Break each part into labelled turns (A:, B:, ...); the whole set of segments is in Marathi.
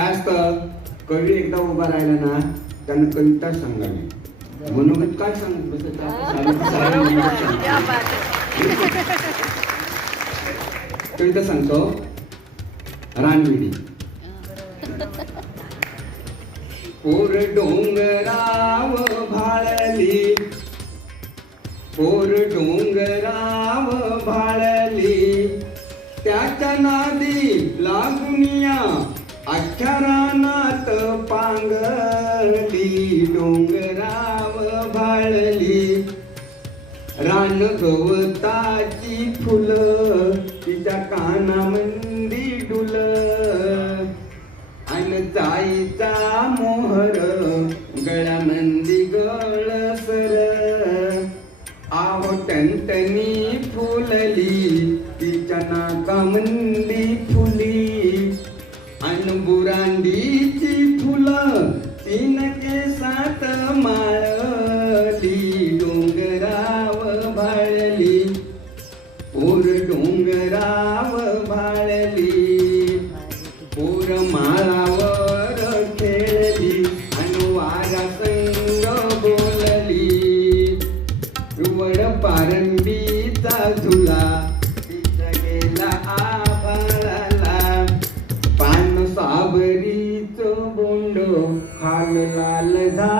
A: काय असतं कवी एकदा उभा राहिला ना त्यानं कविता सांगावी. म्हणून काय सांगत. कविता सांगतो. रानविडी. पोर डोंगराव भाळली. पोर डोंगराव भाळली. त्याच्या नादी लागुनिया अक्षरानात पांगली डोंगराव भाळली. रान गवताची फुलं तिच्या कानामंदी डुल. आणि जाईचा मोहर गळ्यामंदी गळसर. आहो टणटणी फुलली तिच्या नाकामंदी फुल पारंबीचा गेला आभाळाला. पान साबरीच बोंड हाल लाल झा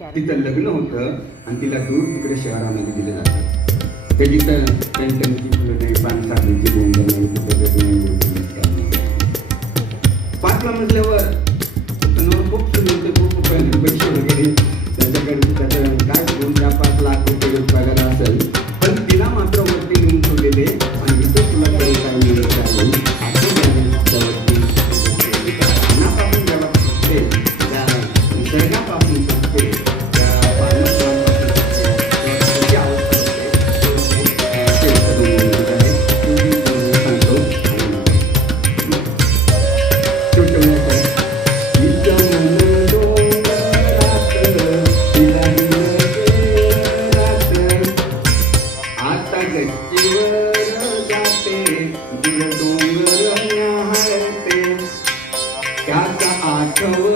A: तिचं लग्न होतं आणि तिला दूर तिकडे शहरामध्ये दिलं जातं तर तिथं टणटणीची फुलं नाही पानसाबणीची बोंड नाही. पाचला म्हटल्यावर 주